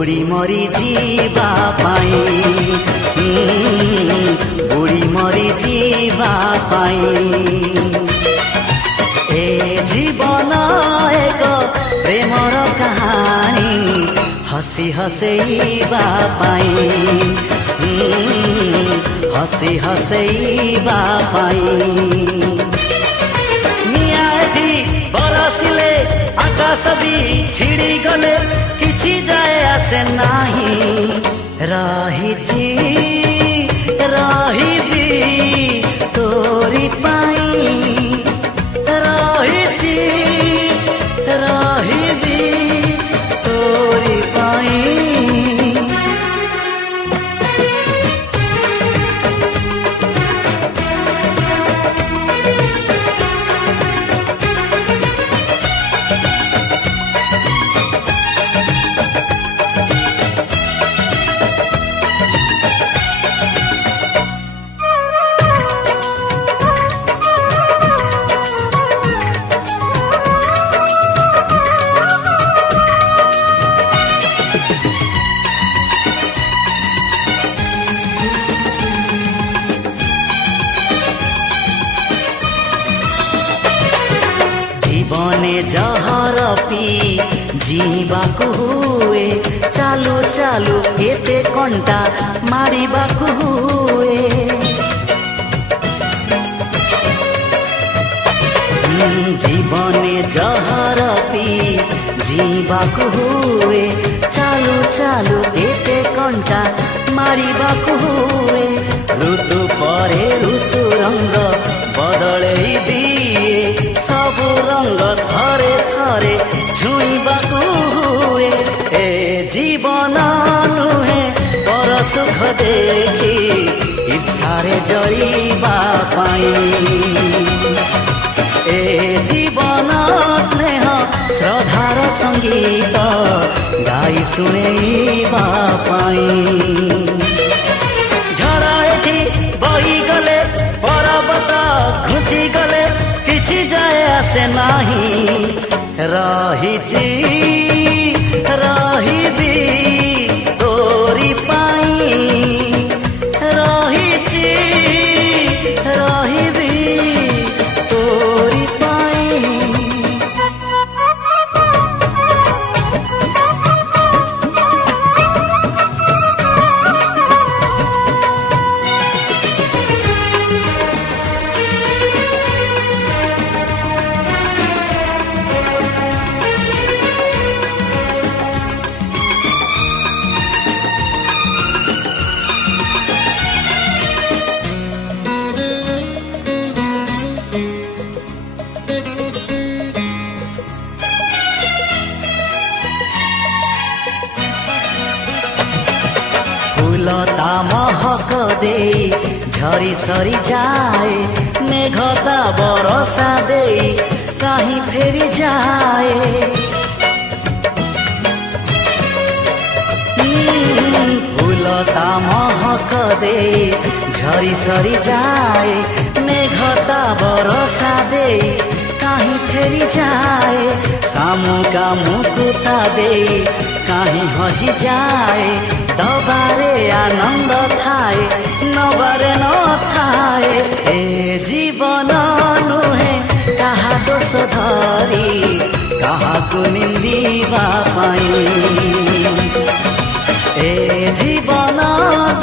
बुढ़ी मरी जीवा पाई बुढ़ी मरी जीवा पाई ए जीवन एक प्रेमर कहानी हसी हसैबा पाई हसी हसैबा पाई निआटी बरसिले आकाश भी छिड़ी गले किछि जाए आसे नाही रहिछि रहिबी तोरी पाई रहिछि रहिबी तोरी पाई जीवने जहर पी जीवाकु हुए चालू चालू एते कंटा मारिबाकु हुए जीवने जहर पी जीवाकु हुए चालू चालू एते कंटा मारिबाकु हुए ऋतु परे ऋतु रंग बदलई दिए सबु रंग थरे थरे छुईबाकु हुए ए जीवन नुहे पर सुख देखी इच्छारे जईबा पाई ए जीवन स्नेह श्रद्धार संगीत गाई शुणेबा पाई झड़ा एठी बही गले पर्वत घुची गले किछि जाए आसे नाही रहिछि रहिबी तोरी पाई रहिछि रहिबी तोरी पाई फूलता महक दे झरी सरी जाए मेघता बरसा दे कहीं फेरी जाए फूलता महक दे झरी सरी जाए मेघता बरसा दे कहीं फेरी जाए सामुका मुकुता दे कहीं हजी जाए दबारे आनंद थाए नबारे न थाए ए जीवन नुहे कहा दोष धरी काहाकु निंदिबा पाई ए जीवन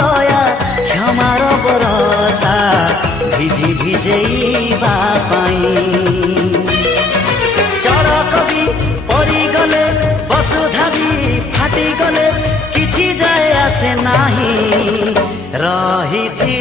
दया क्षमार बरसा भिजी भिजेइबा पाई चढ़क भी पड़ी गले वसुधा भी फाटी गले किछि जाए आसे नाही रहिछि